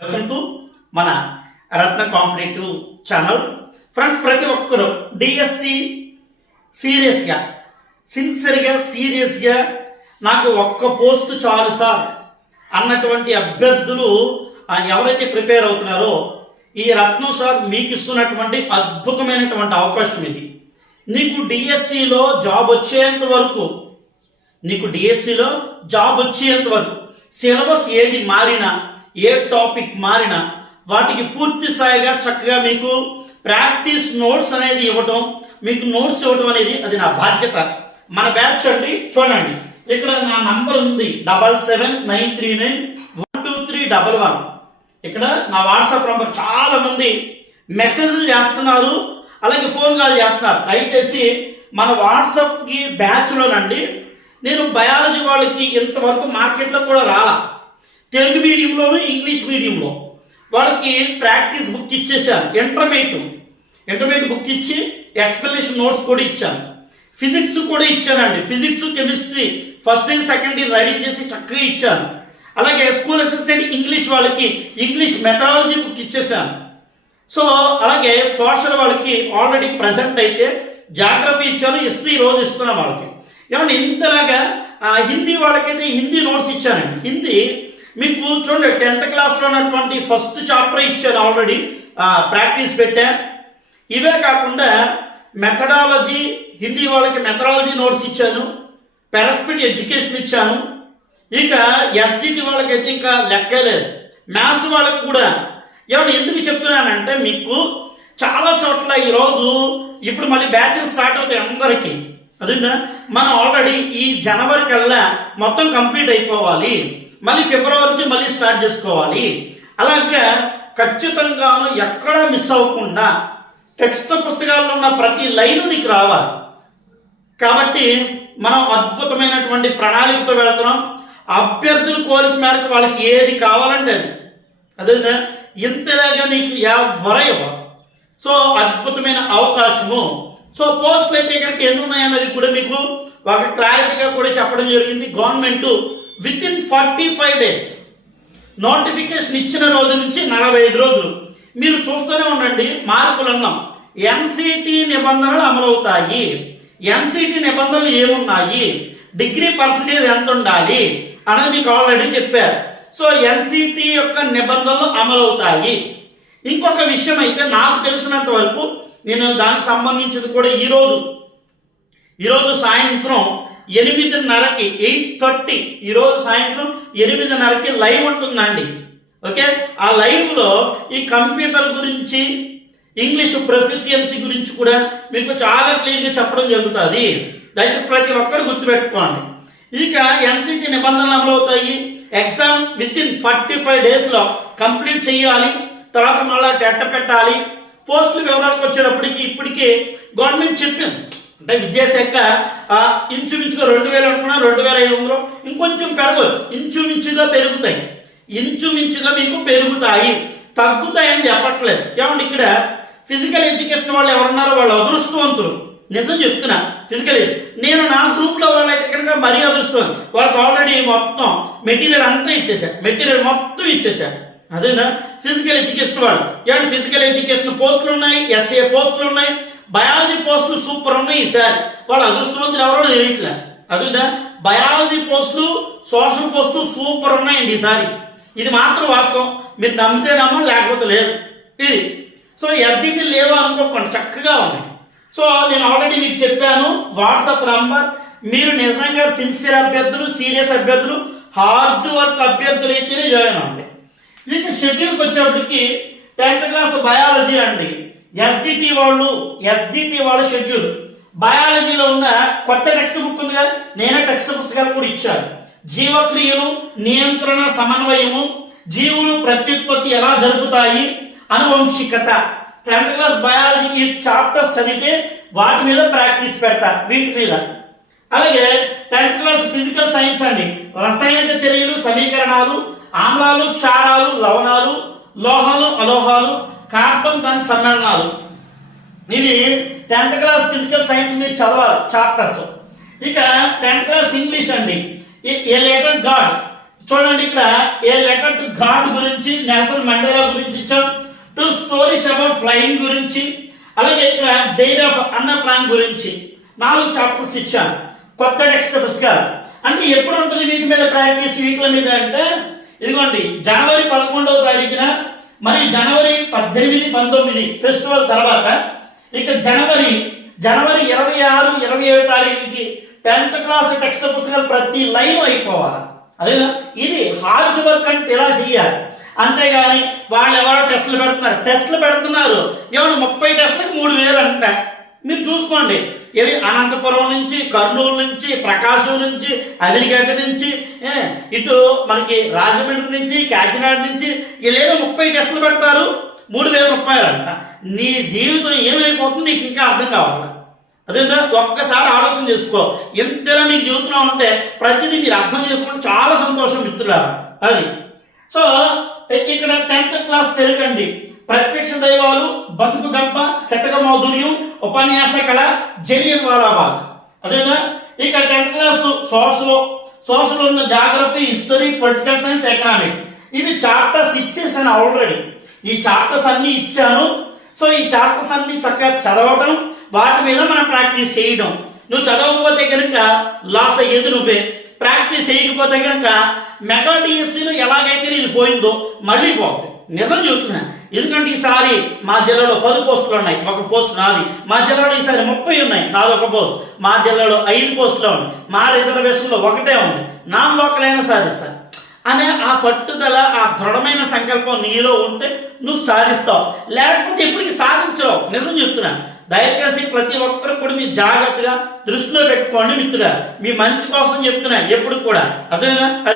Welcome to మన రత్న competitive channel. Friends ప్రతి ఒక్కరు డిఎస్సి సీరియస్గా సిన్సియర్గా సీరియస్గా నాకు ఒక్క పోస్ట్ చాలు సార్ అన్నటువంటి అభ్యర్థులు ఎవరైతే ప్రిపేర్ అవుతున్నారో ఈ రత్నం సార్ మీకు ఇస్తున్నటువంటి అద్భుతమైనటువంటి అవకాశం ఇది. నీకు డిఎస్సిలో జాబ్ వచ్చేంత వరకు నీకు డిఎస్సిలో జాబ్ వచ్చేంత వరకు సిలబస్ ఏది మారినా ఏ టాపిక్ మారినా వాటికి పూర్తి స్థాయిగా చక్కగా మీకు ప్రాక్టీస్ నోట్స్ అనేది ఇవ్వటం మీకు నోట్స్ ఇవ్వటం అనేది అది నా బాధ్యత. మన బ్యాచ్ అండి చూడండి. ఇక్కడ నా నంబర్ ఉంది double seven nine three nine one two three double one. ఇక్కడ నా వాట్సాప్ నంబర్ చాలా మంది మెసేజ్లు చేస్తున్నారు అలాగే ఫోన్ కాల్ చేస్తున్నారు. దయచేసి మన వాట్సాప్కి బ్యాచ్లోనండి. నేను బయాలజీ వాళ్ళకి ఇంతవరకు మార్కెట్లో కూడా రాలా. తెలుగు మీడియంలోను ఇంగ్లీష్ మీడియంలో వాళ్ళకి ప్రాక్టీస్ బుక్ ఇచ్చేసాను ఇంటర్మీడియట్ ఇంటర్మీడియట్ బుక్ ఇచ్చి ఎక్స్ప్లెనేషన్ నోట్స్ కూడా ఇచ్చాను ఫిజిక్స్ కూడా ఇచ్చానండి physics chemistry first year second year ready చేసి చక్కగా ఇచ్చాను అలాగే స్కూల్ అసిస్టెంట్ ఇంగ్లీష్ వాళ్ళకి ఇంగ్లీష్ మెథడాలజీ బుక్ ఇచ్చేసాను సో అలాగే సోషల్ వాళ్ళకి ఆల్రెడీ ప్రజెంట్ అయితే జాగ్రఫీ ఇచ్చాను హిస్టరీ రోజు ఇస్తున్నాను వాళ్ళకి. ఏమంటే ఇంతలాగా హిందీ వాళ్ళకైతే హిందీ నోట్స్ ఇచ్చానండి హిందీ మీకు చూడండి టెన్త్ క్లాస్లో ఉన్నటువంటి ఫస్ట్ చాప్టర్ ఇచ్చాను ఆల్రెడీ ప్రాక్టీస్ పెట్టా. ఇవే కాకుండా మెథడాలజీ హిందీ వాళ్ళకి మెథడాలజీ నోట్స్ ఇచ్చాను. పెరస్పిట్ ఎడ్యుకేషన్ ఇచ్చాను. ఇక ఎస్జిటి వాళ్ళకైతే ఇంకా లెక్కలేదు మ్యాథ్స్ వాళ్ళకి కూడా. ఏమన్నా ఎందుకు చెప్తున్నానంటే మీకు చాలా చోట్ల ఈరోజు ఇప్పుడు మళ్ళీ బ్యాచెస్ స్టార్ట్ అవుతాయి అందరికీ. అదిందా? మనం ఆల్రెడీ ఈ జనవరి కల్లా మొత్తం కంప్లీట్ అయిపోవాలి. మళ్ళీ ఫిబ్రవరి నుంచి మళ్ళీ స్టార్ట్ చేసుకోవాలి. అలాగే ఖచ్చితంగా ఎక్కడా మిస్ అవ్వకుండా టెక్స్ట్ పుస్తకాల్లో ఉన్న ప్రతి లైను నీకు రావాలి. కాబట్టి మనం అద్భుతమైనటువంటి ప్రణాళికతో వెళ్తున్నాం. అభ్యర్థుల కోరిక మేరకు వాళ్ళకి ఏది కావాలంటే అది. అదే ఇంతలాగా నీకు ఎవరయ్యవ సో అద్భుతమైన అవకాశము. సో పోస్టులు అయితే ఇక్కడికి ఎన్ని ఉన్నాయన్నది కూడా మీకు ఒక క్లారిటీగా కూడా చెప్పడం జరిగింది. Government within forty five days notification ఇచ్చిన రోజు నుంచి నలభై ఐదు రోజులు. మీరు చూస్తూనే ఉండండి మార్పులు అన్నాం. ఎన్సిటి నిబంధనలు అమలవుతాయి. ఎన్సిటి నిబంధనలు ఏమున్నాయి? డిగ్రీ పర్సంటేజ్ ఎంత ఉండాలి అనేది మీకు ఆల్రెడీ చెప్పారు. సో ఎన్సిటి యొక్క నిబంధనలు అమలవుతాయి. ఇంకొక విషయం అయితే నాకు తెలిసినంత వరకు నేను దానికి సంబంధించింది కూడా ఈరోజు ఈరోజు సాయంత్రం ఎనిమిదిన్నరకి ఎయిట్ థర్టీ ఈరోజు సాయంత్రం ఎనిమిదిన్నరకి లైవ్ ఉంటుందండి. ఓకే? ఆ లైవ్లో ఈ కంప్యూటర్ గురించి ఇంగ్లీష్ ప్రొఫిషియన్సీ గురించి కూడా మీకు చాలా క్లియర్గా చెప్పడం జరుగుతుంది. దయచేసి ప్రతి ఒక్కరు గుర్తుపెట్టుకోండి. ఇక ఎన్సిటి నిబంధనలు అమలు అవుతాయి. Exam within forty five డేస్లో కంప్లీట్ చేయాలి. తర్వాత మళ్ళీ టెట్ట పెట్టాలి. పోస్టుల వివరాలకు వచ్చేటప్పటికి ఇప్పటికే గవర్నమెంట్ చెప్పింది. అంటే విద్యాశాఖ ఇంచుమించుగా రెండు వేలు అనుకున్నా రెండు వేల ఐదు వందలు ఇంకొంచెం పెరగవచ్చు ఇంచుమించుగా పెరుగుతాయి. ఇంచుమించుగా మీకు పెరుగుతాయి. తగ్గుతాయని చెప్పట్లేదు. ఏమండి ఇక్కడ ఫిజికల్ ఎడ్యుకేషన్ వాళ్ళు ఎవరున్నారో వాళ్ళు అదృష్టవంతులు. నిజం చెప్తున్నా ఫిజికల్ నేను నా గ్రూప్లో వాళ్ళైతే కనుక మరీ అదృష్టం వాళ్ళకి ఆల్రెడీ మొత్తం మెటీరియల్ అంతా ఇచ్చేసారు మెటీరియల్ మొత్తం ఇచ్చేసారు అదేనా? ఫిజికల్ ఎడ్యుకేషన్ వాళ్ళు. ఏమంటే ఫిజికల్ ఎడ్యుకేషన్ పోస్టులు ఉన్నాయి? ఎస్ఏ పోస్టులు ఉన్నాయి? బయాలజీ పోస్టులు సూపర్ ఉన్నాయి ఈసారి వాళ్ళు అదృష్టవంతులు ఎవరో తెలియట్లే. అదేనా బయాలజీ పోస్టులు సోషల్ పోస్టులు సూపర్ ఉన్నాయండి ఈసారి ఇది మాత్రం వాస్తవం. మీరు నమ్మితే నమ్మ లేకపోతే లేదు. ఇది. సో ఎస్డిపి లేవు అనుకోకుండా చక్కగా ఉన్నాయి సో నేను ఆల్రెడీ మీకు చెప్పాను వాట్సాప్ నంబర్. మీరు నిజంగా సిన్సియర్ అభ్యర్థులు సీరియస్ అభ్యర్థులు హార్డ్ వర్క్ అభ్యర్థులు అయితేనే జాయిన్ అవ్వండి. ఇక షెడ్యూల్కి వచ్చేప్పటికి టెన్త్ క్లాస్ బయాలజీ అండి. ఎస్జిటి వాళ్ళు ఎస్జిటి వాళ్ళ షెడ్యూల్ బయాలజీలో ఉన్న కొత్త టెక్స్ట్ బుక్ ఉంది కదా నేనే టెక్స్ట్ పుస్తకాలు కూడా ఇచ్చాను. జీవక్రియలు నియంత్రణ సమన్వయము జీవులు ప్రత్యుత్పత్తి ఎలా జరుపుతాయి అనువంశికత టెన్త్ క్లాస్ బయాలజీకి చాప్టర్స్ చదివితే వాటి మీద ప్రాక్టీస్ పెడతా వీటి మీద. అలాగే టెన్త్ క్లాస్ ఫిజికల్ సైన్స్ అండి. రసాయనిక చర్యలు సమీకరణాలు ఆమ్లాలు క్షారాలు లవణాలు లోహాలు కార్బన్ దాని సమ్మేళనాలు. ఇవి టెన్త్ క్లాస్ ఫిజికల్ సైన్స్ మీరు చదవాలి చాప్టర్స్. ఇక టెన్త్ క్లాస్ ఇంగ్లీష్ అండి. A letter God? చూడండి ఇక్కడ ఏ లెటర్ టు గాడ్ గురించి నేషనల్ మండేలా గురించి ఇచ్చాం. టు స్టోరీస్ అబౌట్ ఫ్లయింగ్ గురించి అలాగే ఇక్కడ డైరీ ఆఫ్ అన్న ఫ్రాంక్ గురించి నాలుగు చాప్టర్స్ ఇచ్చాను కొత్త టెక్స్ట్ పుస్తకాలు అంటే ఎప్పుడు ఉంటుంది వీటి మీద ప్రాక్టీస్ వీటిల మీద అంటే ఇదిగోండి జనవరి పదకొండవ తారీఖున మరి జనవరి పద్దెనిమిది పంతొమ్మిది ఫెస్టివల్ తర్వాత ఇక జనవరి జనవరి ఇరవై ఆరు ఇరవై ఏడు తారీఖుకి టెన్త్ క్లాస్ టెక్స్ట్ పుస్తకాలు ప్రతి లైన్ అయిపోవాలి. అదే ఇది హార్డ్ వర్క్ అంటే ఇలా చేయాలి? అంతేగాని వాళ్ళు ఎవరో టెస్టులు పెడుతున్నారు. టెస్టులు పెడుతున్నారు. ఏమైనా ముప్పై టెస్టులకు మూడు వేలు అంట. మీరు చూసుకోండి. ఇది అనంతపురం నుంచి కర్నూలు నుంచి ప్రకాశం నుంచి అవినిగడ్డ నుంచి ఇటు మనకి రాజమండ్రి నుంచి కాకినాడ నుంచి వీళ్ళేదో ముప్పై టెస్టులు పెడతారు. మూడు వేల రూపాయలు అంట నీ జీవితం ఏమైపోతుంది నీకు ఇంకా అర్థం కావాలి. అదే ఒక్కసారి ఆలోచన చేసుకో. ఇంతలా మీకు జీవితంలో ఉంటే ప్రతిదీ మీరు అర్థం చేసుకుంటే చాలా సంతోషం మిత్రులారా. అది. సో ఇక్కడ టెన్త్ క్లాస్ తెలుగండి. ప్రత్యక్ష దైవాలు బతుకు గంప శతక మాధుర్యం ఉపన్యాస కళ జలియన్ వాలాబాగ్. అదేవిధంగా ఇక టెన్త్ క్లాస్ సోషల్ సోషల్ ఉన్న geography history political science economics. ఇవి చాప్టర్స్ ఇచ్చేసాను ఆల్రెడీ. ఈ చాప్టర్స్ అన్ని ఇచ్చాను. సో ఈ చాప్టర్స్ అన్ని చక్కగా చదవటం వాటి మీద మనం ప్రాక్టీస్ చేయడం. నువ్వు చదవకపోతే కనుక లాస్ అయ్యేది నువ్వే. ప్రాక్టీస్ చేయకపోతే కనుక మెగా డిఎస్సీలో ఎలాగైతే ఇది పోయిందో మళ్ళీ పోతుంది నిజం చెబుతున్నా ఎందుకంటే ఈసారి మా జిల్లాలో పది పోస్టులు ఉన్నాయి. ఒక పోస్ట్ నాది. మా జిల్లాలో ఈసారి ముప్పై ఉన్నాయి. నాది ఒక పోస్ట్. మా జిల్లాలో ఐదు పోస్టులు ఉన్నాయి. మా రిజర్వేషన్లో ఒకటే ఉంది. నా లోకలైనా సాధిస్తాను అనే ఆ పట్టుదల ఆ దృఢమైన సంకల్పం నీలో ఉంటే నువ్వు సాధిస్తావు. లేకపోతే ఎప్పటికీ సాధించవు నిజం చెప్తున్నా. దయచేసి ప్రతి ఒక్కరు కూడా మీ జాగ్రత్తగా దృష్టిలో పెట్టుకోండి మిత్రుడా మీ మంచి కోసం చెప్తున్నా. ఎప్పుడు కూడా. అర్థమైనా